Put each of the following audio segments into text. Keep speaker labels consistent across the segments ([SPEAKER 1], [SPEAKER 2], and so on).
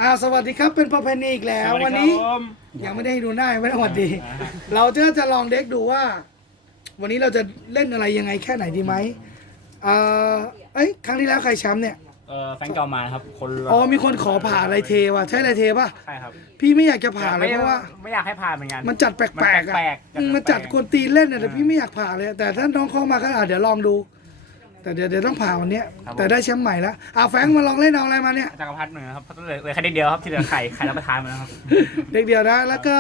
[SPEAKER 1] สวัสดีครับเป็นประเพณีอีกแล้ววันนี้ยังไม่ได้ให้ดูหน้าไม่ได้สวัสดี เราจะลองเด็กดูว่า วันนี้เราจะเล่นอะไรยังไงแค่ไหนดีไหมครั้งที่แล้วใครแชมป์เนี่ย
[SPEAKER 2] แฟนเก่ามาครับคน
[SPEAKER 1] มีคนขอผ่าอะไรเทว่ะใช่อะไรเทป่ะ
[SPEAKER 2] ใช่ครับ
[SPEAKER 1] พี่ไม่อยากจะผ่าเลยเพราะว่า
[SPEAKER 2] ไม่อยากให้ผ่าเหมือนกัน
[SPEAKER 1] มันจัดแปลกๆอ่ะมันจัดกวนตีนเล่นแต่พี่ไม่อยากผ่าเลยแต่ถ้าน้องเข้ามาก็เดี๋ยวลองดูแต่เดี๋ยวต้องผ่าวันนี้แต่ได้แชมป์ใหม่แล้วแฟงมาลองเล่นเอาอะไรมาเนี่ย
[SPEAKER 2] จักรพรรดิเหมือนครับเพราะเลยแค่เด็กเดียวครับที่เหลือไข่รับประทานมาแล้วครับ
[SPEAKER 1] เด็กเดียวนะแล้วก็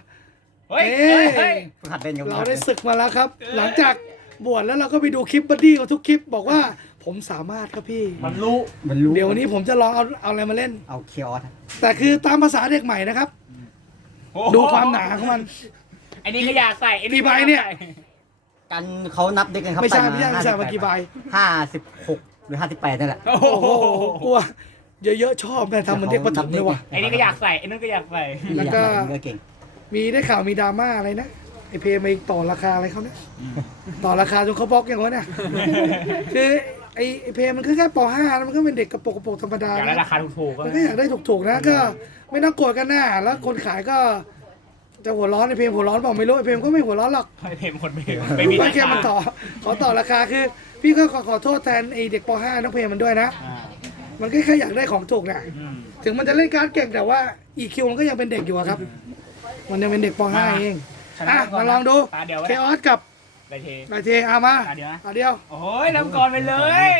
[SPEAKER 2] หัดเล่นอยู่
[SPEAKER 1] เราได้ศึกมาแล้วครับหลังจากบวชแล้วเราก็ไปดูคลิปบัดดี้ทุกคลิปบอกว่าผมสามารถครับพี่
[SPEAKER 2] บรรลุ
[SPEAKER 1] เดี๋ยววันนี้ผมจะลองเอาอะไรมาเล่น
[SPEAKER 3] เอาเคียร์
[SPEAKER 1] แต่คือตามภาษาเด็กใหม่นะครับดูความหนาของมัน
[SPEAKER 2] ไอ้นี่ก็อยากใส่
[SPEAKER 1] กี่ใบเนี่ย
[SPEAKER 3] กันเขานับเด็กกันครับ
[SPEAKER 1] ไม่ใช่มากี่ใบ
[SPEAKER 3] 56 หรือ 58นี่แหละ
[SPEAKER 1] โอ้โหกลัวเยอะๆชอบแม่ทำเหมือนเด็กประถมเลยว่ะ
[SPEAKER 2] ไอ้นี่ก็อยากใส่ไอ้นั่นก็อยากใส่
[SPEAKER 1] แล้วก็มีได้ข่าวมีดราม่าอะไรนะไอเพย์มาต่อราคาอะไรเขาเนี่ยต่อราคาจนเขาบล็อกอย่างวะเนี่ยคือไอเพย์มันก็แค่ป .5 แล้วมันก็เป็นเด็กกระโปรงธรรมดา
[SPEAKER 2] อยากได้ราคาถูกๆ
[SPEAKER 1] มันก็อยากได้ถูกๆนะก็ไม่ต้องโกรธกันหน้าแล้วคนขายก็จะหัวร้อนไอเพย์หัวร้อนบอกไม่รู้ไอเพย์ก็ไม่หัวร้อนหรอก
[SPEAKER 2] ไอเพย์คนไม่มี
[SPEAKER 1] แค่มันขอต่อราคาคือพี่ก็ขอโทษแทนไอเด็กป .5 น้องเพย์มันด้วยนะมันก็แค่อยากได้ของถูกนะถึงมันจะเล่นการ์ดเก่งแต่ว่า EQ มันก็ยังเป็นเด็กอยู่ครับมันยังเป็นเด็กป .5 เองมาลองดูเคออสกับ
[SPEAKER 2] ไรเท
[SPEAKER 1] มาเดียว
[SPEAKER 2] โอ้ยน้ำก่อนไปเลย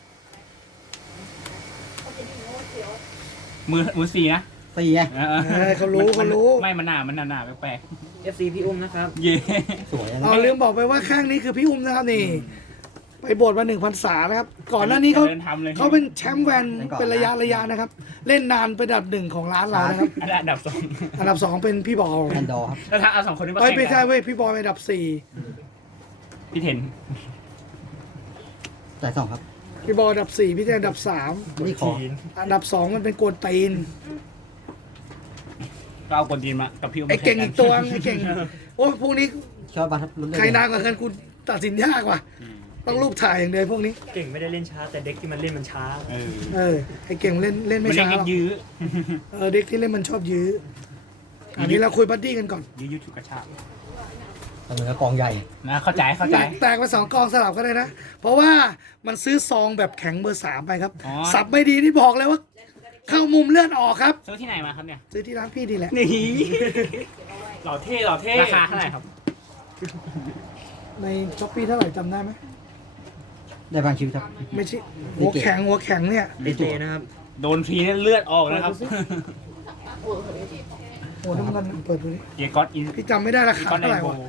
[SPEAKER 2] มือ4นะ
[SPEAKER 3] 4ไง
[SPEAKER 1] เขารู้
[SPEAKER 2] ไม่มันหนาแปลก
[SPEAKER 4] FC พี่อุ้มนะครับ
[SPEAKER 2] เย่
[SPEAKER 3] สวย
[SPEAKER 1] ลืมบอกไปว่าข้างนี้คือพี่อุ้มนะครับนี่ไปบวชมา1 พรรษานะครับก่อนหน้านี้เขาเป็นแชมป์แวนเป็นระยะนะครับเล่นนานเป็นอันดับ1ของร้านเรานะครับ
[SPEAKER 2] อันดับ
[SPEAKER 1] 2เป็นพี่บอล
[SPEAKER 3] แอนดอร์ครับ
[SPEAKER 2] แล้วถ้าเอา2คนนี้มา
[SPEAKER 1] ไม่ใช่เว้ยพี่บอลเป็นอันดับ
[SPEAKER 2] 4พี่เทน
[SPEAKER 3] จ่าย2ครับ
[SPEAKER 1] พี่บอลอันดับ4พี่เทนอันดับ3
[SPEAKER 3] นี่ขอ
[SPEAKER 1] อันดับ2มันเป็นกวนตีน
[SPEAKER 2] ก็เอากวนตีนมากับพี่
[SPEAKER 1] ไอ้เก่งอีกตัวไอ้เก่งโอ้พวกนี้
[SPEAKER 3] ชอบบัตร
[SPEAKER 1] ใครนานกว่ากันกูตัดสินยากว่ะต้องรูปถ่ายอย่างเดียวพวกนี้
[SPEAKER 4] เก่งไม่ได้เล่นช้าแต่เด็กที่มันเล่นมันช้า
[SPEAKER 1] ไอ้เก่งเล่นไม่ช้า
[SPEAKER 2] ยื้อ
[SPEAKER 1] เด็กที่เล่นมันชอบยื้ออันนี้เราคุยบัดดี้กันก่อน
[SPEAKER 2] ยื้อถูกกระชาก
[SPEAKER 3] ตอนนี้กองใหญ่
[SPEAKER 2] นะเข้าใจ
[SPEAKER 1] แตกไป2 กองสลับกันเลยนะเพราะว่ามันซื้อซองแบบแข็งเบอร์ 3ไปครับสับไม่ดีนี่บอกเลยว่าเข้ามุมเลื่อนออกครับ
[SPEAKER 2] ซื้อที่ไหนมาครับเนี่ย
[SPEAKER 1] ซื้อที่ร้านพี่ดีแหละ
[SPEAKER 2] นี่หล่อเท่ราคาเท่าไหร่ครับ
[SPEAKER 1] ในช้อปปี้เท่าไหร่จำได้ไหม
[SPEAKER 3] ได้บางชีวิตครับ
[SPEAKER 1] ไม่ใช่หัวแข็งเนี่ย
[SPEAKER 4] เดนะครับ
[SPEAKER 2] โดนทีนี่เลือดออกนะครับ
[SPEAKER 1] โอ้น้ำเงินเปิดดูดิ
[SPEAKER 2] เกียร์ก๊อตอิน
[SPEAKER 1] พี่จำไม่ได้ราคาเท่าไหร่วะ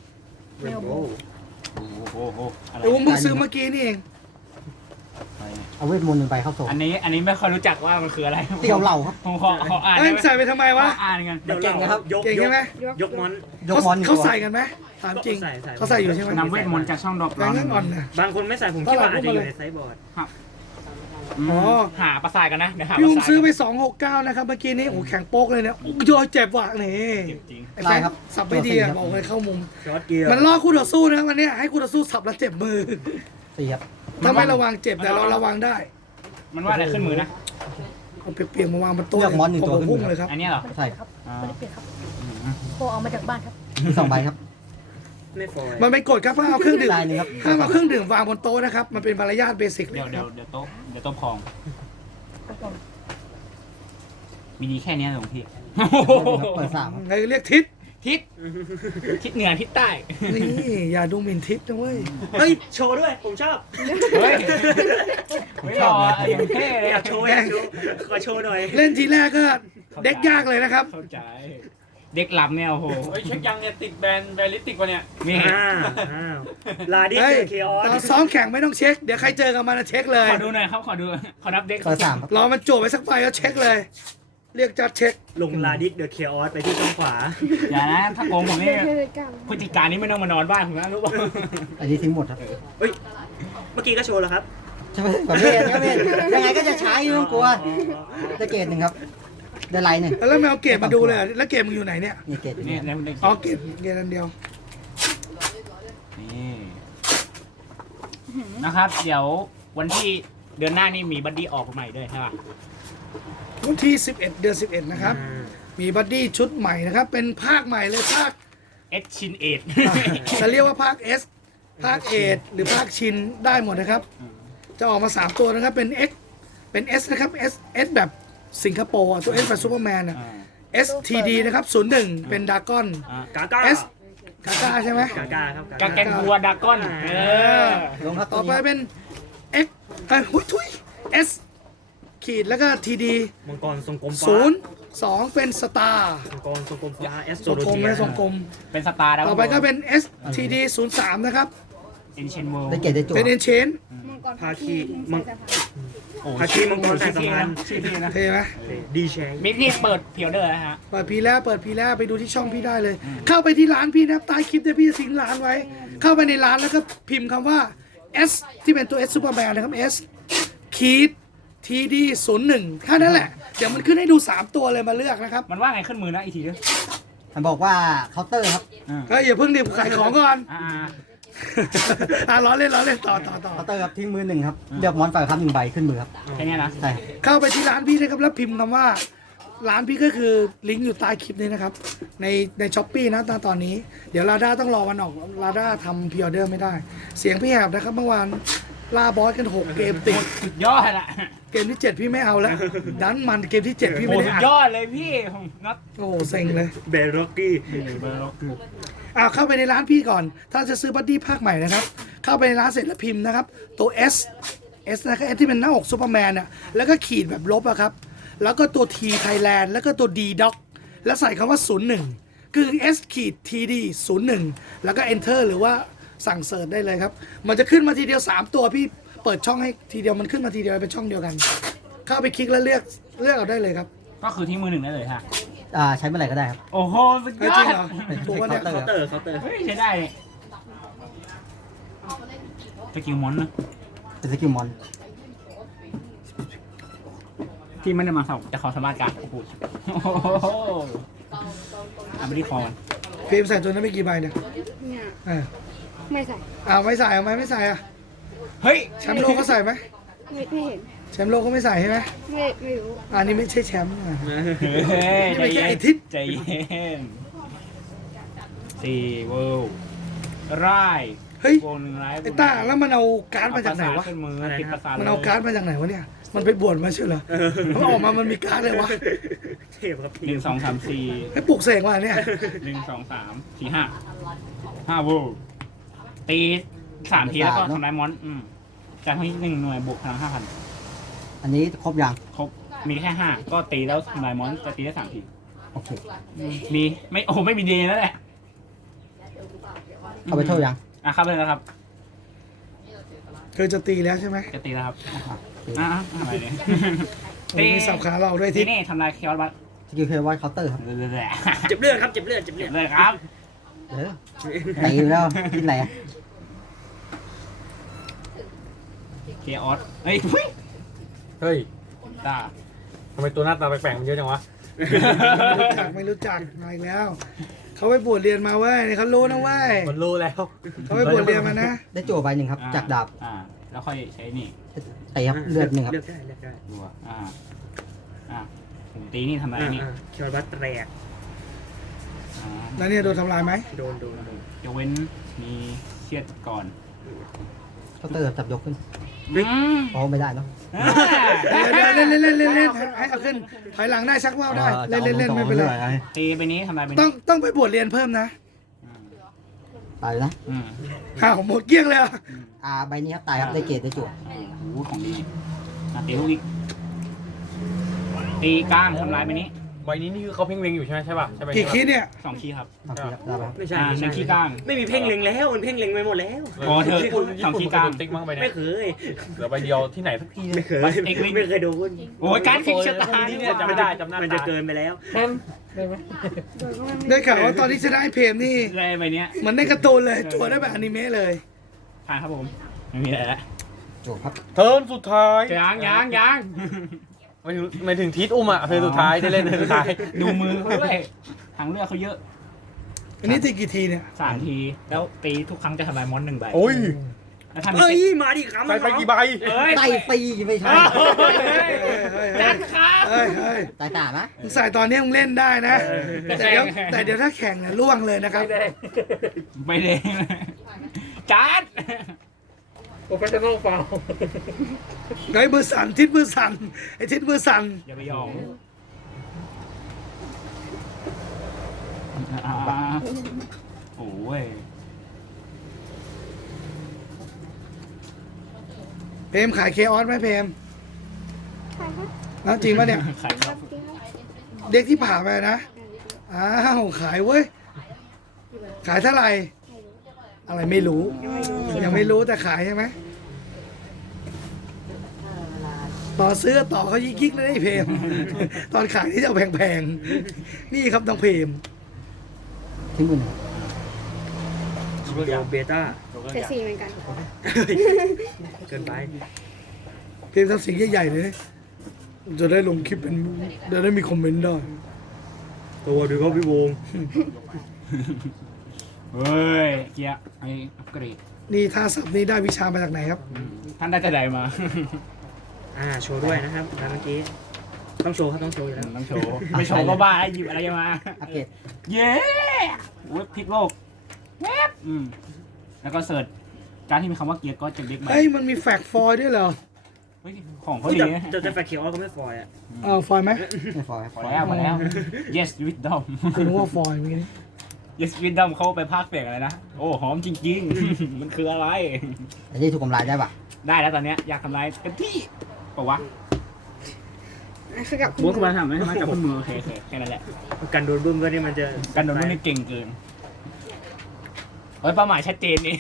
[SPEAKER 2] โอ้โห
[SPEAKER 1] แต่ผมเพิ่งซื้อเมื่อกี้นี่เอง
[SPEAKER 3] เอาเวทมนต์1 ใบเข้าโซ่
[SPEAKER 2] อันนี้ไม่ค่อยรู้จักว่ามันคืออะไร
[SPEAKER 3] เตี่ยวเหล่าครับ
[SPEAKER 2] ผมขออ่าน
[SPEAKER 1] ใส่ไปทำไมวะ
[SPEAKER 2] อ่านกัน
[SPEAKER 3] เก่งนะครับ
[SPEAKER 1] เก่งใช่ไหม
[SPEAKER 4] ยกมอน
[SPEAKER 1] เขาใส่กันไหมถามจริงเขาใส่อยู่ใช่ไหม
[SPEAKER 2] นำเวทมนต์จากช่องดอก
[SPEAKER 1] ร้อนอ่อนนะ
[SPEAKER 4] บางคนไม่ใส่ผมคิดว่าอาจจะอยู่ในไซบอร์ด
[SPEAKER 2] หาประสาทกันนะ
[SPEAKER 1] พี่อุ้มซื้อไป269นะครับเมื่อกี้นี้โอ้แข็งโป๊กเลยเนี่ยโอ้ยเจ็บว่ะนี่ไอ้แฟนสับไม่ดีอ่ะบอกเลยเข้ามุมมันล่อคู่ต่อสู้นะวันนี้ให้คู่ต่อสู้สับแล้วเจ็บมือ
[SPEAKER 3] 4ครับ
[SPEAKER 1] ถ้าไม่ระวังเจ็บแต่เราระวังได้
[SPEAKER 2] มันว่าอะไรขึ้นมือนะ
[SPEAKER 1] เอาเปียกๆมาวางบนโต๊ะผมพุ่งเลยครับ
[SPEAKER 2] อันนี้เหรอ
[SPEAKER 3] ใช่ครับ
[SPEAKER 5] ไม่ได้เปลี่ยนครับโคเอามาจากบ้านครับ
[SPEAKER 3] มี2 ใบครับ
[SPEAKER 1] มันไม่กดครับเพราะเอาเครื่องดื่มห้ามเอาเครื่องดื่มวางบนโต๊ะนะครับมันเป็นมารยาทเบสิก
[SPEAKER 2] เดี๋ยวโต๊ะพองมีดีแค่นี้หลวงพี่
[SPEAKER 3] เปิด3
[SPEAKER 1] ไงเรียกทิศ
[SPEAKER 2] เหนือทิศใต้
[SPEAKER 1] นี่อย่าดูหมิ่นทิศนะเว้ย
[SPEAKER 4] เฮ้ยโชว์ด้วยผมชอบ
[SPEAKER 2] ไม่ชอบอย่างเท่เลย
[SPEAKER 4] อยากโชว์ขอโชว์หน่อย
[SPEAKER 1] เล่นทีแรกก็เด็กยากเลยนะครับ
[SPEAKER 2] เข้าใจเด็กหลับเนี่ยโอ้โห
[SPEAKER 4] เช็คยังเนี่ยติดแบนลิสติกวะเนี่ย
[SPEAKER 2] มี
[SPEAKER 4] ลาดิเคออส
[SPEAKER 1] ตอนซ้อมแข่งไม่ต้องเช็คเดี๋ยวใครเจอกับมันเช็คเลย
[SPEAKER 2] ขอดูหน่อยครับขอนับเด็ก
[SPEAKER 3] เปิด3ครับ
[SPEAKER 1] รอมันโจบไปสักใบแล้วเช็คเลยเรียกจัดเช็ค
[SPEAKER 4] ลงลาดิสเดอะเคออสไปที่ช่องขวา
[SPEAKER 2] อย่านะถ้าโกงผมนี่พฤติการนี้ไม่ต้องมานอนบ้านผมนะรู้ป่ะ
[SPEAKER 3] อันนี้ทิ้งหมดครับ
[SPEAKER 4] เฮ้ยเมื่อกี้ก็โชว์แล้วครับ
[SPEAKER 3] ใช่ไหมประเภทยังไงก็จะใช้ไม่ต้องกลัวได้เกรด1ครับได้ไลน์1
[SPEAKER 1] แล้วไม่เอาเกรดมาดูเลยแล้วเกรดมึงอยู่ไหนเนี่ย
[SPEAKER 3] นี่เกรด
[SPEAKER 2] นี่
[SPEAKER 1] อ๋อเกรดอันเดียว
[SPEAKER 2] นี่นะครับเดี๋ยววันที่เดือนหน้านี่มีบัดดี้ออกใหม่ด้วยใช่ป่ะ
[SPEAKER 1] วันที่ 11 เดือน 11 นะครับ มีบัดดี้ชุดใหม่นะครับ เป็นภาคใหม่เลยภาค
[SPEAKER 2] เอ็กชินเอ็ด
[SPEAKER 1] จะเรียกว่าภาค S ภาคเอทหรือภาคชินได้หมดนะครับ จะออกมา 3 ตัวนะครับ เป็น X เป็น S นะครับ S แบบสิงคโปร์อะตัว S แบบซูเปอร์แมนอะ STD นะครับ 01 เป็นดากอน
[SPEAKER 4] กาก้า
[SPEAKER 1] S กาก้าใช่ไหม
[SPEAKER 4] กาก้าครับ
[SPEAKER 2] กางแกงบัวดากอนเออ
[SPEAKER 3] ลงครับ
[SPEAKER 1] ต่อไปเป็น X หุ้ยทุย S ขีดแล้วก็ TD
[SPEAKER 4] มังกรทรงกลมฟ้า
[SPEAKER 1] 02 เป็นสตาร์
[SPEAKER 4] มังกรทรงกลมฟ้าแอสโต
[SPEAKER 1] ทรง
[SPEAKER 4] โล
[SPEAKER 1] กลม
[SPEAKER 4] เจีย
[SPEAKER 1] ไม่ทรงกลม
[SPEAKER 2] เป็นสตาร์ดาว
[SPEAKER 1] ต่อไปก็เป็น STD 03 นะครับ
[SPEAKER 2] เอ็นเชนเวิลด์
[SPEAKER 3] ได้เกรดได้จั่ว
[SPEAKER 1] เป็นเอนเชน
[SPEAKER 4] พาคีมังพาคีมังกรสายสัมพันธ์
[SPEAKER 2] ชื่อพี่นะ
[SPEAKER 1] เท่ไหม
[SPEAKER 4] ดีแชง
[SPEAKER 2] มิพี่เปิดเพียวเดอร์นะฮะ
[SPEAKER 1] เปิดพีแล้วไปดูที่ช่องพี่ได้เลย เข้าไปที่ร้านพี่นะครับใต้คลิปเดี๋ยวพี่จะทิ้งร้านไว้ เข้าไปในร้านแล้วก็พิมพ์คำว่า S ที่เป็นตัว S Superman นะครับ S ขีด TD 01แค่นั้นแหละ เดี๋ยวมันขึ้นให้ดู 3 ตัวเลยมาเลือกนะครับ
[SPEAKER 2] มันว่าไงขึ้นมือนะอีกทีนึง
[SPEAKER 3] มันบอกว่าเคาน์เตอร์ครับ
[SPEAKER 1] เฮ้ยอย่าเพิ่งดิบขายของก่อน
[SPEAKER 2] อ่า
[SPEAKER 1] ล้อเล่นต่อ
[SPEAKER 3] เคาน์เตอร์ครับทิ้งมือ 1 ครับเลือกมอนฝ่ายครับ1 ใบขึ้นมือครับ
[SPEAKER 2] แค่เนี้ยนะ
[SPEAKER 3] ใช่
[SPEAKER 1] เข้าไปที่ร้านพี่นะครับแล้วพิมพ์คำว่าร้านพี่ก็คือลิงก์อยู่ใต้คลิปนี้นะครับในช้อปปี้นะตอนนี้ เดี๋ยวลาด้าต้องรอวันออกลาด้าทำพรีออเดอร์ไม่ได้ เสียงพี่แหบนะครับเมื่อวานล่าบอสกัน 6 เกมติด
[SPEAKER 2] สุดยอดอะ
[SPEAKER 1] เกมที่ 7 พี่ไม่เอาแล้ว ดันมันเกมที่ 7 พี่
[SPEAKER 2] โอ้
[SPEAKER 1] ไม่
[SPEAKER 2] สุ
[SPEAKER 1] ได้
[SPEAKER 2] ด
[SPEAKER 1] อัด
[SPEAKER 2] ยอดเลยพี่ผมนัด
[SPEAKER 1] โอ้โหเซ็งเลย
[SPEAKER 4] เบร็อกกี้
[SPEAKER 2] เบอร์ล็อกคือ
[SPEAKER 1] เข้าไปในร้านพี่ก่อน ถ้าจะซื้อบัดดี้ภาคใหม่นะครับ เข้าไปในร้านเสร็จแล้วพิมพ์นะครับ ตัว S นะครับ S ที่เป็นหน้าอกซูเปอร์แมนอ่ะแล้วก็ขีดแบบลบอะครับ แล้วก็ตัว T Thailand แล้วก็ตัว D Doc แล้วใส่คำว่า 01 คือ S ขีด TD 01 แล้วก็ Enter หรือว่าสั่งเสิร์ชได้เลยครับ มันจะขึ้นมาทีเดียว 3 ตัวพี่เปิดช่องให้ทีเดียวมันขึ้นมาทีเดียวเป็นช่องเดียวกัน เข้าไปคลิกแล้วเลือกเอาได้เลยครับ
[SPEAKER 2] ก็คือทิ้งมือ1ได้เลยฮะ
[SPEAKER 3] ใช้เมื่อไหร่ก็ได้ครับ
[SPEAKER 2] โอ้โหสุด
[SPEAKER 1] เฮ้
[SPEAKER 2] ย
[SPEAKER 1] ย
[SPEAKER 2] อ
[SPEAKER 1] จริ
[SPEAKER 2] ด
[SPEAKER 1] งเหรอถูกปะเนี่ย
[SPEAKER 3] เคาน์เตอร์
[SPEAKER 4] เคาน์เตอร์
[SPEAKER 2] เฮ้ยใช้ได้เลยสกิลมอนนะ
[SPEAKER 3] เป็นสกิลมอน
[SPEAKER 2] ที่ไม่ได้มาสับแต่เขาสามารถการโอ้โหอันไม่ได้คอมัน
[SPEAKER 1] ฟิล์มใส่ตัวนั้นไม่กี่ใบเนี่ย
[SPEAKER 5] เนี่ย
[SPEAKER 1] เออ
[SPEAKER 5] ไม่ใส่
[SPEAKER 1] ไม่ใส่เอาไหมไม่ใส่อะ
[SPEAKER 2] เฮ้ย
[SPEAKER 1] แชมป์โลกเขาใส่ไหม
[SPEAKER 5] ไม่เห็น
[SPEAKER 1] แชมป์โลกก็ไม่ใส่ใช่ไหม
[SPEAKER 5] ไม่รู้
[SPEAKER 1] อันนี้ไม่ใช่แชมป์อ่ะ
[SPEAKER 2] เฮ้ย
[SPEAKER 1] นี่เป็นแค่ไอ้ทิศ
[SPEAKER 2] ใจเย็นสี่เวิลด์ไร่
[SPEAKER 1] เฮ้ย
[SPEAKER 2] วงหนึ่งไร่
[SPEAKER 1] ไอ้ต้าแล้วมันเอาการ์ดมาจากไหนวะ
[SPEAKER 2] ขึ้นมือติดประสาท
[SPEAKER 1] มันเอาการ์ดมาจากไหนวะเนี่ย มันไปบวชมาใช่เหรอมันออกมามันมีการ์ดเลยวะ
[SPEAKER 4] เทพครับ
[SPEAKER 2] หนึ่งสองสามสี่
[SPEAKER 1] ให้ปลุกเสกมาเนี่ย
[SPEAKER 2] 1 2 3 4 5 5เวิลด์ตี3 ทีแล้วก็ทำลายมอนจากที่1 หน่วยบวกพลัง 5,000
[SPEAKER 3] อันนี้ครบยัง
[SPEAKER 2] ครบมีแค่ 5 ก็ตีแล้วทำลายมอนจะตีได้3 ที
[SPEAKER 3] โอเค
[SPEAKER 2] มีไม่โอ้ไม่มีเดย์แล้วแหละ
[SPEAKER 3] เอาไปเท่ายัง
[SPEAKER 2] ครับเลยนะครับ
[SPEAKER 1] เธอจะตีแล้วใช่ไหม
[SPEAKER 2] จะตีแล้วครับอะไรเนี่ย
[SPEAKER 1] โอ้ยมีสับขาเราด้วยทิ
[SPEAKER 2] ที่
[SPEAKER 1] ศ
[SPEAKER 2] นี่ทำลายเคียวบัต
[SPEAKER 3] สกิลเควัตเคาน์เตอร์ครับ
[SPEAKER 4] เจ็บเลือดครับเจ็บเลือด
[SPEAKER 2] เลยครับ
[SPEAKER 3] ตีอยู่แล้วที่ไหนอะ
[SPEAKER 2] เคียออสเฮ้ย
[SPEAKER 6] เฮ้ย
[SPEAKER 2] ตา
[SPEAKER 6] ทำไมตัวหน้าตาแปลกๆมันเยอะจังวะ
[SPEAKER 1] ไม่รู้จักมาอีกแล้ว เขาไปบวชเรียนมาเว้ยนี่เขารู้นะเว้ย
[SPEAKER 6] มันรู้แล้ว
[SPEAKER 1] เขาไปบวชเรียนมานะ
[SPEAKER 3] ได้จั่วใบ 1 ครับ จากดาบ
[SPEAKER 2] แล้วค่อยใช้นี่
[SPEAKER 3] ตีครับเลือด 1 ครับ
[SPEAKER 4] เลือกได้
[SPEAKER 2] ดูผมตีนี่ทำลายนี่
[SPEAKER 4] เคียวบัตแตก
[SPEAKER 1] แล้วเนี่ยโดนทำลายไหม
[SPEAKER 4] โดน
[SPEAKER 2] ยกเว้นมีเชียดก่อน
[SPEAKER 3] เคาน์เตอร์จับยกขึ้นอ๋อไม่ได้เนาะ
[SPEAKER 1] เดี๋ยวเล่นให้เอาขึ้นถอยหลังได้ชักว่าวได้เล่นไม่เป็นไร
[SPEAKER 2] ตีไปนี้ทำลายไป
[SPEAKER 1] ต้องไปบวชเรียนเพิ่มนะ
[SPEAKER 3] ตายนะ
[SPEAKER 1] หมดเกลี้ยงเลยอ่ะ
[SPEAKER 3] ใบนี้ครับตายครับได้เกรดได้จั่ว
[SPEAKER 2] โอ้ของดีตีลูกอีกตีก้างทำลายไปนี้
[SPEAKER 6] ใบนี้นี่คือเขาเพ่งเล็งอยู่ใช่ไหมใช่ป่ะใช่ไหม
[SPEAKER 1] กี่คิดเนี่ย
[SPEAKER 2] 2 คีย์ครับ
[SPEAKER 3] โอเคครับได้ครับ
[SPEAKER 4] ไม่ใช่
[SPEAKER 2] หนึ่งคีย์ก้าง
[SPEAKER 4] ไม่มีเพ่งเล็งแล้วมันเพ่งเล็งไปหมดแล้ว
[SPEAKER 2] อ๋อเธอ
[SPEAKER 6] สองที่กลางติ๊กมั้งใบเนี้
[SPEAKER 4] ไม่
[SPEAKER 6] ย
[SPEAKER 4] เคย
[SPEAKER 6] เหลือใบเดียวที่ไหนสักที
[SPEAKER 4] ไม่เคยไม่เคยโดน
[SPEAKER 2] โอ้ยการฟิกชะตา
[SPEAKER 6] นี่เนี่ยจำไม่ได้จำหน้า
[SPEAKER 4] มัน
[SPEAKER 6] ตา
[SPEAKER 4] จะเกินไปแล้ว
[SPEAKER 1] ได้ข่าวว่าตอนที่ชนะไอ้เพมนี่
[SPEAKER 2] ได้ใบเนี้ย
[SPEAKER 1] เหมือนในการ์ตูนเลยจั่วได้แบบอนิเมะเลย
[SPEAKER 2] ผ่านครับผมไม่มีอะไรแล้ว
[SPEAKER 3] จั่วครับ
[SPEAKER 6] เทิร์นสุดท้าย
[SPEAKER 2] ยัง
[SPEAKER 6] ไม่ถึงทิศอุ้มอ่ะเทิร์นสุดท้ายได้เล่นเทิร์นสุดท้าย
[SPEAKER 2] ดูมือเขาด้วยทางเลือกเขาเยอะ
[SPEAKER 1] อันนี้ตีกี่ทีเนี่ย
[SPEAKER 2] 3 ทีแล้วตีทุกครั้งจะทำลายมอน1 ใบ
[SPEAKER 6] โอ้ย
[SPEAKER 2] แล้วถ้ามี
[SPEAKER 4] เอ้ย
[SPEAKER 2] เจ็ด
[SPEAKER 4] มาดิครับ
[SPEAKER 6] ใส่ไปกี่ใบ
[SPEAKER 2] เอ้ย
[SPEAKER 3] ไต่ตีไม่ใช่
[SPEAKER 2] จัดครับ
[SPEAKER 1] เฮ้ยเฮ้ย
[SPEAKER 3] ไต่ตานะ
[SPEAKER 1] มึงใส่ตอนนี้มึงเล่นได้นะ แต่เดี๋ยวถ้าแข่งเนี่ยล่วงเลยนะครับ
[SPEAKER 2] ไม่ได้จัด
[SPEAKER 6] โปรเฟชชั่นอลฟาว
[SPEAKER 1] ไอ้มือสั่นทิศมือสั่นไอ้ทิศมือสั่น
[SPEAKER 2] อย่าไปยอมโอ้ย
[SPEAKER 1] เพมขายเคออสไหมเพม
[SPEAKER 5] ใช่ครับ
[SPEAKER 1] แล้วจริงปะเนี่ย
[SPEAKER 2] ใครครับ
[SPEAKER 5] จริงครับ
[SPEAKER 1] เด็กที่ผ่าไปนะอ้าวขายเว้ยขายเท่าไหร่อะไรไม่รู้ ยังไม่รู้แต่ขายใช่ไหมต่อซื้อต่อเขายิกๆเลยไอ้เพม ตอนขายที่จะเอาแพงๆนี่ครับน้องเพม
[SPEAKER 3] ทิ้งมือ
[SPEAKER 4] เดี๋ยวเบต้า
[SPEAKER 5] แต่สี่เหมือนกัน
[SPEAKER 4] เกินไป
[SPEAKER 1] เพมทำสิ่งใหญ่ๆเลยจะได้ลงคลิปเป็นจะได้มีคอมเมนต์ได้
[SPEAKER 4] ตัวดูเขาพี่วง
[SPEAKER 2] เฮ้ยเกียร์ไอ้อัปเกรด
[SPEAKER 1] นี่ท่าสับนี่ได้วิชามาจากไหนครับ
[SPEAKER 2] ท่านได้แต่ใดมา
[SPEAKER 4] โชว์ด้วยนะครับเมื่อกี้ต้องโชว์ครับต้องโชว์อยู่แล้ว
[SPEAKER 2] ต้องโชว์ไม่โชว์ก็บ้าแล้วหยิบอะไรมา
[SPEAKER 3] อัปเกรด
[SPEAKER 2] เย้โอ้ยพลิกโลกแวบแล้วก็เสิร์ชการที่มีคำว่าเกียร์ก็จะเรียกมา
[SPEAKER 1] เฮ้ยมันมีแฟกฟอยล์ด้วยเหรอ
[SPEAKER 2] เฮ้ยของเขาดีนะ
[SPEAKER 4] จะแฟกเคียวก็ไม่ฟอยอ่ะ
[SPEAKER 1] ฟอยล์ไหม
[SPEAKER 3] ไม่ฟอย
[SPEAKER 2] พอแล้ว yes wisdom
[SPEAKER 1] คุณว่าฟอยล์เมื่อกี้นี้
[SPEAKER 2] yes wisdom เขาไปภาคเสียงอะไรนะ โอ้หอมจริงๆ มันคืออะไร
[SPEAKER 3] แต่ที่ถูกกำไรได้ปะ
[SPEAKER 2] ได้แล้วตอนเนี้ยอยากทำลายเต็มที่บอกว่า
[SPEAKER 5] คือกับ
[SPEAKER 2] บุ๊คมาทำไหมทำกับคุณมือโอเคแค่นั้นแหละ
[SPEAKER 4] กันโดนบึ้มก็นี่มันจะ
[SPEAKER 2] กันโดนนี่เก่งเกินเฮ้ยเป้าหมายชัดเจนนี่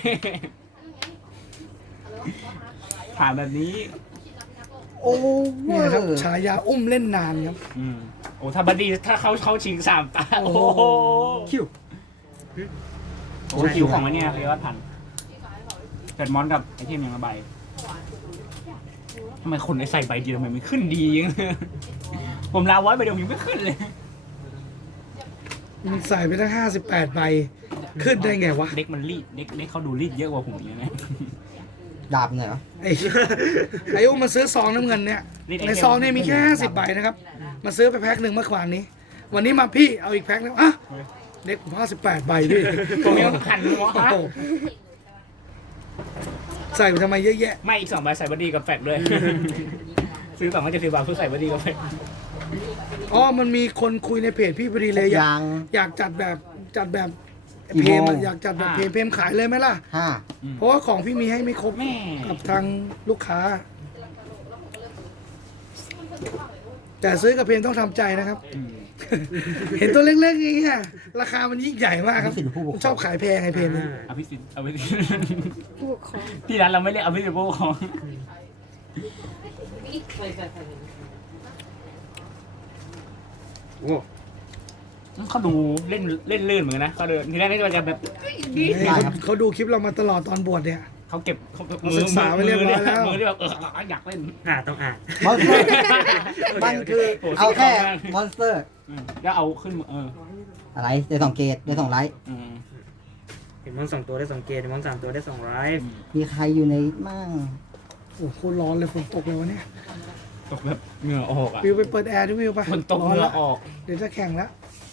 [SPEAKER 2] ถามแบบนี้
[SPEAKER 3] โอ้เว
[SPEAKER 1] นี่
[SPEAKER 3] อ
[SPEAKER 1] นะครับ
[SPEAKER 3] ร์
[SPEAKER 1] ฉายาอุ้มเล่นนานครับ
[SPEAKER 2] โอ้ถ้าบัดดี้ถ้าเขาชิง3 ตา โอ้โห
[SPEAKER 3] คิว
[SPEAKER 2] โอ้คิวของมันเนี่ยเรียกว่าพันเกิดมอนกับไอเทมยังละใบทำไมคนไอใส่ใบเดียวทำไมมันขึ้นดียัง ผมลาไว้ใบเดียวยังไม่ขึ้นเลย
[SPEAKER 1] มันใส่ไปตั้ง58 ใบ ขึ้นได้ไงวะ
[SPEAKER 2] เด็กมันรีดเด็กเขาดูรีดเยอะกว่าผมอย่างนี้นะ
[SPEAKER 3] ดาบเหนื่อยเหรอ
[SPEAKER 1] ไอ้อุ้มมาซื้อซองน้ำเงินเนี่ย ในซองเนี่ยมีแค่50 ใบนะครับ มาซื้อไปแพ็คหนึ่งเมื่อวานนี้ วันนี้มาพี่เอาอีกแพ็คนึงอ่ะเด็กผม58 ใบพี่
[SPEAKER 2] ผมยังพันหัวฮะ
[SPEAKER 1] โอ้โหใส่ไปทำไมเยอะแยะ
[SPEAKER 2] ไม่อีก2 ใบใส่บัดดี้กับแฟกด้วย ซื้อ2 ก็จะซื้อบาทเพื่อใส่บัดดี้กับแฟก
[SPEAKER 1] อ๋อ มันมีคนคุยในเพจพี่พอดีเลย
[SPEAKER 3] ยัง
[SPEAKER 1] อยากจัดแบบ
[SPEAKER 3] กี่
[SPEAKER 1] เพ
[SPEAKER 3] โม
[SPEAKER 1] ม
[SPEAKER 3] ง
[SPEAKER 1] อยากจัดแบบเพมขายเลยไหมล่ะ
[SPEAKER 3] ห้า
[SPEAKER 1] เพราะว่าของพี่มีให้ไม่ครบ
[SPEAKER 2] แม่
[SPEAKER 1] กับทางลูกค้า แต่ซื้อกับเพมต้องทำใจนะครับ เห็นตัวเล็กๆอย่างเงี้ยราคามันยิ่งใหญ่มากครับ
[SPEAKER 3] สิทธิ์ผู้ปกค
[SPEAKER 1] ช
[SPEAKER 3] ร
[SPEAKER 1] อ
[SPEAKER 3] อบ ง
[SPEAKER 1] ขายแพงไอ้เพมเนี่ย
[SPEAKER 2] อภิสิทธิ์อภิสิทธิ์
[SPEAKER 5] ผู้ปกครอง
[SPEAKER 2] ที่ร้านเราไม่เรียกอภิสิทธิ์ผู้ปกครอง
[SPEAKER 4] โอ้
[SPEAKER 2] เขาดูเล่นลื่นเหมือนกันนะเขาเดินทีแรกก็จะแบบ
[SPEAKER 1] เขาดูคลิปเรามาตลอดตอนบวชเนี่ย
[SPEAKER 2] เขาเก็บเขา
[SPEAKER 1] ศึกษาไว้เรียบร้อยแล้ว
[SPEAKER 2] มือที่แบบอยากเล่น
[SPEAKER 4] ต้องอ่าน
[SPEAKER 3] มอนสเตอร์มันคือเอาแค่มอนสเตอร์
[SPEAKER 2] แล้วเอาขึ้นมือ
[SPEAKER 3] อะไรได้2 เกตได้2ไลท์
[SPEAKER 4] เห็นมอน2 ตัวได้2 เกตเห็นมอน3 ตัวได้2 ไรฟ์
[SPEAKER 3] มีใครอยู่ในมั่ง
[SPEAKER 1] โอ้โหโคตรร้อนเลยฝนตกเลยวะเนี่ย
[SPEAKER 2] ตกแบบเหงื่อออกอ่ะ
[SPEAKER 1] วิวไปเปิดแอร์ด้วยวิวไป
[SPEAKER 2] คนตก
[SPEAKER 1] ร้
[SPEAKER 2] เหงื่อ
[SPEAKER 1] แล้ว
[SPEAKER 2] ออก
[SPEAKER 1] เดี๋ยวจะแข่งแล้ว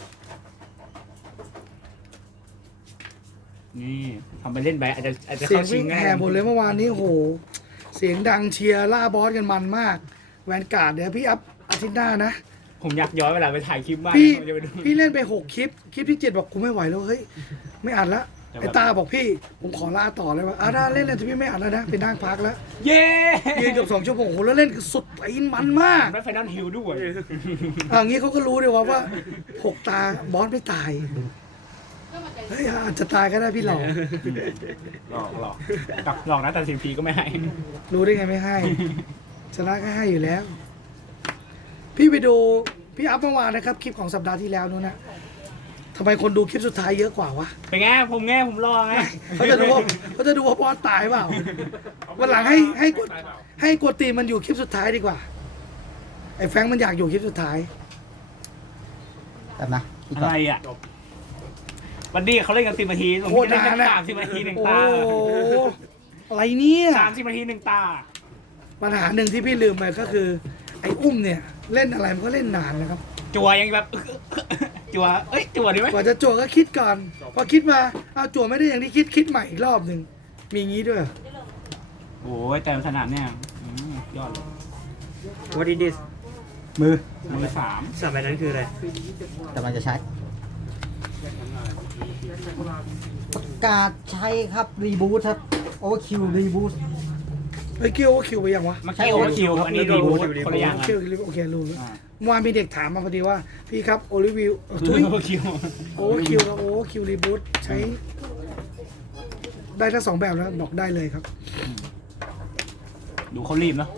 [SPEAKER 2] นี่ทำไปเล่นไปอาจจะ
[SPEAKER 1] เสีย
[SPEAKER 2] เข้าง ชิ
[SPEAKER 1] วิ่
[SPEAKER 2] ง
[SPEAKER 1] ง
[SPEAKER 2] ง่า
[SPEAKER 1] แห่
[SPEAKER 2] ย
[SPEAKER 1] หมดเลยเมื่อวานนี้โอ้โห เสียงดังเชียร์ล่าบอสกันมันมาก แวนการ์ดเดี๋ยวพี่อัพอาทิตย์หน้านะ
[SPEAKER 2] ผมอยากย้อนเวลาไปถ่ายคลิปมาก
[SPEAKER 1] พี่
[SPEAKER 2] ผมจะไปดู
[SPEAKER 1] พี่เล่นไป6 คลิป คลิปที่ 7 บอกกูไม่ไหวแล้วเฮ้ย ไม่อัดละ
[SPEAKER 2] แต่แบบ
[SPEAKER 1] ไอ้ตาบอกพี่ ผมขอลาต่อเลยว่าได้เล่นเลยแต่พี่ไม่อัดแล้วนะไปนั่งพักแล้ว
[SPEAKER 2] เย้
[SPEAKER 1] ยืนเกับ2 ชั่วโมงโอ้โหแล้วเล่นคือสุดตีนมันมาก
[SPEAKER 2] ได้ไฟนอลฮิลด้วย
[SPEAKER 1] อย่างนี้เขาก็รู้เลยว่า6 ตาบอสไม่ตายเฮ้ยอาจจะตายก็ได้พี่หลอก
[SPEAKER 2] หลอกนะแต่10 ทีก็ไม่ให้
[SPEAKER 1] รู้ได้ไงไม่ให้ ชนะก็ให้อยู่แล้ว พี่ไปดูพี่อัพเมื่อวานนะครับ คลิปของสัปดาห์ที่แล้วนู้นนะทำไมคนดูคลิปสุดท้ายเยอะกว่าวะ
[SPEAKER 2] เป็นไงผมรอไง
[SPEAKER 1] เขาจะดูว่าบอสตายเปล่าวันหลังให้กดตีมันอยู่คลิปสุดท้ายดีกว่า ไอ้แฟรงค์มันอยากอยู่คลิปสุดท้าย
[SPEAKER 3] แบบนะคิด
[SPEAKER 2] อะ
[SPEAKER 3] ก่อน
[SPEAKER 2] ไรอ่ะวันนี้เขาเล่นกัน10 นาทีผม
[SPEAKER 1] โคตร
[SPEAKER 2] เล่น
[SPEAKER 1] นาน
[SPEAKER 2] กัน
[SPEAKER 1] อะ
[SPEAKER 2] 30 นาที1
[SPEAKER 1] โอ้
[SPEAKER 2] ตา
[SPEAKER 1] โหอะไรเนี่ย
[SPEAKER 2] 30 นาที1ตา
[SPEAKER 1] ปัญหาหนึ่งที่พี่ลืมไปก็คือ ไอ้อุ้มเนี่ย เล่นอะไรมันก็เล่นนานนะครับ
[SPEAKER 2] จัวยังแบบ จัวเอ้ยจัวดีไหม
[SPEAKER 1] กว่าจะจั่วก็คิดก่อน พอคิดมาเอาจั่วไม่ได้อย่างที่คิดใหม่อีกรอบหนึ่งมีงี้ด้วยเหรอ
[SPEAKER 2] โอ้ยแต่ขนาดเนี้ยยอดเลย
[SPEAKER 4] What is this
[SPEAKER 3] มือ
[SPEAKER 2] มือ3
[SPEAKER 4] สมัยนั้นคืออะไร
[SPEAKER 3] กำลังจะใช้ ประกาศใช้ครับรีบูทครับโอเวอร์คิวรีบูท
[SPEAKER 1] ไอ้ยคิวคิวไปยังวะ
[SPEAKER 2] เมื่อกี้โอเวอร์คิวอันนี้รีบูทคนละอย่าง
[SPEAKER 1] คิว
[SPEAKER 2] กัน
[SPEAKER 1] โอเครู้แล้ว
[SPEAKER 2] อ่า
[SPEAKER 1] เมื่อวานมีเด็กถามมาพอดีว่า พี่ครับโอลิวิว
[SPEAKER 2] คือโอเวอร์คิว
[SPEAKER 1] โอคิวกับโอคิวรีบูทใช้ได้ทั้งสองแบบแล้วบอกได้เลยครับ
[SPEAKER 2] ดูเขารีบเนาะ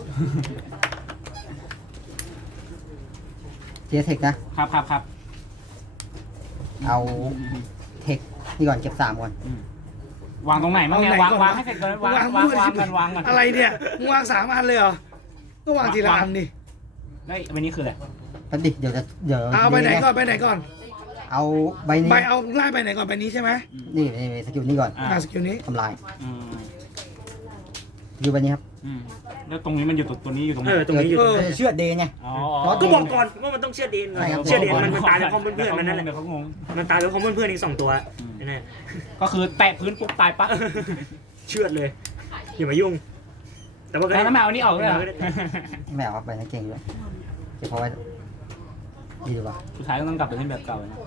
[SPEAKER 3] เจเทคนะ
[SPEAKER 2] ครับ
[SPEAKER 3] เอาเทคนี่ก่อนเก็บ3ก่อน
[SPEAKER 2] วางตรงไหนบ้างเนี่ย
[SPEAKER 1] เอาไหน
[SPEAKER 2] วาง
[SPEAKER 1] ก่อน
[SPEAKER 2] วางให้เสร็จก่อนวาง
[SPEAKER 1] มั่
[SPEAKER 2] วางกันวางกัน
[SPEAKER 1] อะไรเนี่ยมึงวาง3 อันเลยเหรอ ก็วางทีละอันดิ
[SPEAKER 2] ได้วันนี้คืออะไร
[SPEAKER 3] ก็ดิเดี๋ยว
[SPEAKER 1] เอาไปไหนก่อนไปไหนก่อน
[SPEAKER 3] เอาใบนี้
[SPEAKER 1] ใบเอาไล่ไปไหนก่อนไปนี้ใช่ไหม
[SPEAKER 3] นี่สกิลนี้ก่อน
[SPEAKER 1] สกิลนี้
[SPEAKER 3] ทำลาย
[SPEAKER 2] อืม
[SPEAKER 3] อยู่ใบนี้ครับ
[SPEAKER 2] แล้วตรงนี้มันอยู่ตัวนี้อยู่ตรงไหน
[SPEAKER 4] ตรงนี้อยู่
[SPEAKER 3] เชือดเดย์ไง
[SPEAKER 2] อ๋อ
[SPEAKER 4] ก็บอกก่อนว่ามันต้องเชื่อเดนก่อน
[SPEAKER 3] ใช่ครับ
[SPEAKER 4] เชื่อเดนมันตายไปพร้อมเพื่อนๆมันนั่นแหละ
[SPEAKER 2] เดี๋ยวเขางง
[SPEAKER 4] มันตายไปพร้อมเพื่อนๆอีก2ตัวแน่
[SPEAKER 2] ก็คือแตะพื้นปุ๊บตายปั๊บ
[SPEAKER 4] เชื่อดเลยอย่ามายุ่ง แต่ว่าก็
[SPEAKER 2] แล้วแมวอันนี้ออกเลยเหรอ
[SPEAKER 3] ไม่เอาครับใบนั้นเก่งด้วยเก็บเอาไว้ดีดีกว่า
[SPEAKER 2] สุดท้ายก็ต้องกลับไปเล่นแบบเก่าเลยนะ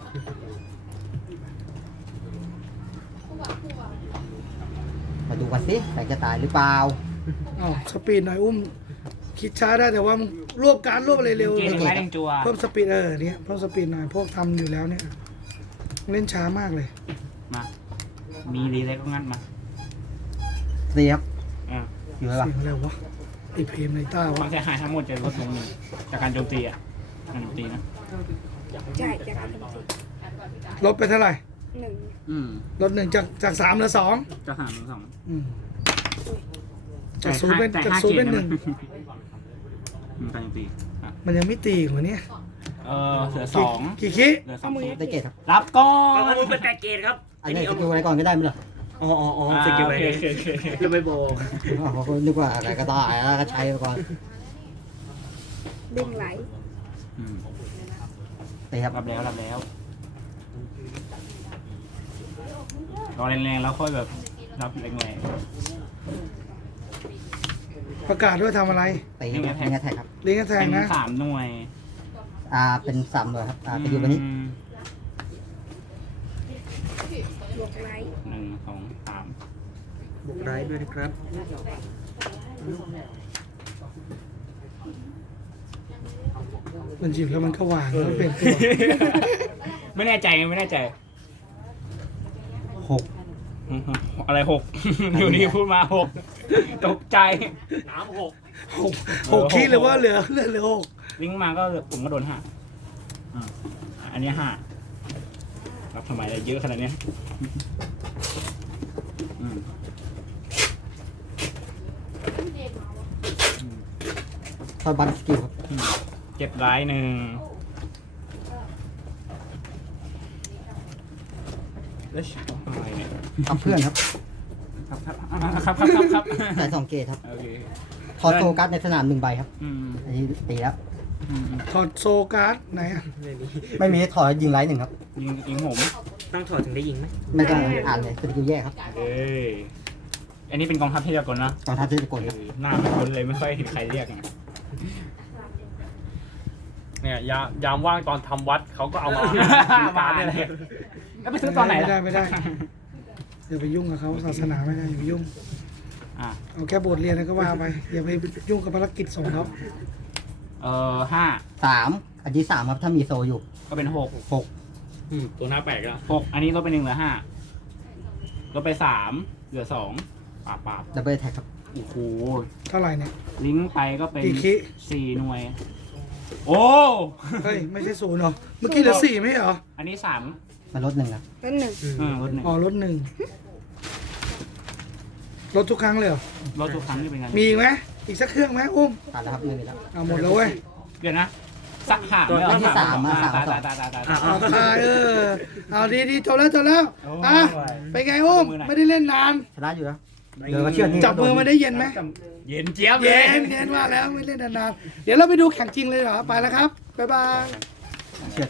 [SPEAKER 3] มาดูกันสิใครจะตายหรือเปล่า
[SPEAKER 1] อ๋อสปีดหน่อยอุ้ม คิดช้าได้แต่ว่ามึงรวบการรวบอะไรเร็ว
[SPEAKER 2] เกมหนึ่งไม้หนึ่งจัว
[SPEAKER 1] เพิ่มสปีดเนี่ยเพิ่มสปีดหน่อยพวกทำอยู่แล้วเนี่ยเล่นช้ามากเลย
[SPEAKER 2] มามีรีเล็กก็งั้นมา
[SPEAKER 3] ตีครับ
[SPEAKER 2] อ่า
[SPEAKER 3] อยู่แล้ว
[SPEAKER 1] เสียงอะไรวะไอเพลมในต้า
[SPEAKER 2] ควาว
[SPEAKER 1] ะ
[SPEAKER 2] มเสียหายทั้งหมดจะลดลงหนึ่งจากการโจมตีอ่ะการโจมตีนะ
[SPEAKER 5] ใช่จากการ
[SPEAKER 1] ลดไปเท่าไหร่
[SPEAKER 5] 1
[SPEAKER 1] ลด1จาก3เหลือ2
[SPEAKER 2] จะหารสอง
[SPEAKER 1] จากศูนย์เป็น
[SPEAKER 2] แต่
[SPEAKER 1] จาก
[SPEAKER 2] ห้า
[SPEAKER 1] ศูนย์
[SPEAKER 2] เก
[SPEAKER 1] เป็
[SPEAKER 2] ต
[SPEAKER 1] น
[SPEAKER 2] นะ
[SPEAKER 1] 1
[SPEAKER 2] การโจมตีอ่ะ
[SPEAKER 1] มันยังไม่ตีหัวเนี้ย
[SPEAKER 2] เหลือสอง
[SPEAKER 1] กี่คิ
[SPEAKER 2] เหลือสอง
[SPEAKER 3] ได้เกตครับ
[SPEAKER 2] รับก่อ
[SPEAKER 4] เอา
[SPEAKER 2] น
[SPEAKER 4] มือเป็นแปดเกตครับ
[SPEAKER 3] อันนี้สกิลอะไรก่อนก็ได้ไหมล่ะ
[SPEAKER 4] อ๋อสกิลอะไรจะไม่บอก
[SPEAKER 3] อ๋อผมนึกว่าอะไรก็ได้แล้วก็ใช้ไปก่อน
[SPEAKER 5] ดึงไหล
[SPEAKER 2] อืม
[SPEAKER 3] ตีครับ
[SPEAKER 2] รับแล้วรอแรงๆแล้วค่อยแบบรับแรง
[SPEAKER 1] ประกาศด้วยทำอะไร
[SPEAKER 3] ตีครับนี่ก็แท็กครับ
[SPEAKER 1] ลิงก์แท
[SPEAKER 2] ๆ
[SPEAKER 1] ง
[SPEAKER 2] เป็น
[SPEAKER 1] นะ
[SPEAKER 2] 3 หน่วย
[SPEAKER 3] เป็น3หน่วยครับสกิลใบนี้
[SPEAKER 5] บวกไหล
[SPEAKER 2] 1 2 3
[SPEAKER 4] บุกไร้ด้วยนะครับ
[SPEAKER 1] มันหยิบแล้วมันก็วางแล้วเปลี่ยนตัว
[SPEAKER 2] ไม่แน่ใจไม่แน่ใจ
[SPEAKER 3] 6
[SPEAKER 2] อะไร6 อยู่ดีพูดมา6ตกใจ
[SPEAKER 4] น้ำ6
[SPEAKER 1] 6คิหรือว่าเหลือ6
[SPEAKER 2] ลิงก์มาก็ผมก็โดน5อันนี้5รับทำไมอะไรเยอะขนาดเนี้ยอืม
[SPEAKER 3] คอยบันสกิลครับ
[SPEAKER 2] เก็บร้าย1แล้วอะไรเนี่ย
[SPEAKER 3] ทับเพื่อนครับ
[SPEAKER 2] ครับ
[SPEAKER 3] ใส่2เกตครับ
[SPEAKER 2] โอเค
[SPEAKER 3] ถอดโซกัสในสนาม1ใบครับ อันนี้ตีแล้ว
[SPEAKER 1] ถอดโซการ์ดไหนอ่ะ
[SPEAKER 3] ไม่มีถอดยิงไลท์1ครับ
[SPEAKER 2] ยิงผม
[SPEAKER 4] ต้องถอดถึงได้ยิงไหม
[SPEAKER 3] ไม่ต้องอ่านเลยสกิลแยกครับ
[SPEAKER 2] เอ้ยอันนี้เป็นกองทัพที่ตะกลนะ
[SPEAKER 3] ตอนทับที่ตะโกนครับ
[SPEAKER 2] หน้าไม่คุ้นเลยไม่ค่อยเห็นใครเรียกไง
[SPEAKER 6] เนี่ยยามว่างตอนทำวัดเขาก็เอามาการเนี่ยแหละ
[SPEAKER 2] แล้วไปซื้อตอนไหนล่ะ
[SPEAKER 1] ไม่ได้อย่าไปยุ่งกับเขาศาสนาไม่ได้อย่าไปยุ่ง
[SPEAKER 2] อ่ะ
[SPEAKER 1] เอาแค่บทเรียนแล้วก็ว่าไปอย่าไปยุ่งกับภารกิจส่งเขา
[SPEAKER 2] 5
[SPEAKER 3] 3อันที่3ครับถ้ามีโซอยู่
[SPEAKER 2] ก็เป็น6
[SPEAKER 3] 6
[SPEAKER 4] ตัวหน้าแปลกแล้ว
[SPEAKER 2] 6อันนี้ลดไป1เหลือ5ลดไป3เหลือ2ปาบ
[SPEAKER 3] ดับเบิลแท็กครับ
[SPEAKER 2] โอ้โห
[SPEAKER 1] เท่าไหร่เนี่ย
[SPEAKER 2] ลิงก์ไปก็เป็น
[SPEAKER 1] กี่คิ
[SPEAKER 2] 4 หน่วย โอ้
[SPEAKER 1] เฮ้ยไม่ใช่0เหรอเมื่อกี้เหลือ4ไม่ใช่เหรอ
[SPEAKER 2] อันนี้3
[SPEAKER 3] มันลด1ครับ
[SPEAKER 5] แล้ว1
[SPEAKER 2] ลด
[SPEAKER 1] อ๋อลด1ลดทุกครั้งเลยเหรอ
[SPEAKER 2] 1ลดทุกครั้งที่เป็นไง
[SPEAKER 1] มีอีกไหมอีกสักเครื่องไหมอุ้ม
[SPEAKER 3] ตัดแล้วครับไม่มีแล้ว
[SPEAKER 1] เอาหมดแล้วเว้ย
[SPEAKER 2] เดี๋ยวนะสักหาไม่
[SPEAKER 3] อันที่สามมา
[SPEAKER 2] ตาย
[SPEAKER 3] สาม
[SPEAKER 2] ตาย
[SPEAKER 1] เอาตายเอาดีจบแล้วอ่ะเป็นไงอุ้มไม่ได้เล่นนาน
[SPEAKER 3] ชนะอยู่แล้วเดี๋ยวก็เชื่อนี่
[SPEAKER 1] จับมือมาได้เย็นไหม
[SPEAKER 2] เย็นเจี๊ยบเล
[SPEAKER 1] เย็
[SPEAKER 2] ย
[SPEAKER 1] นเย็นว่าแล้วไม่เล่นนานๆเดี๋ยวเราไปดูแข่งจริงเลยเหรอไปแล้วครับบ๊ายบาย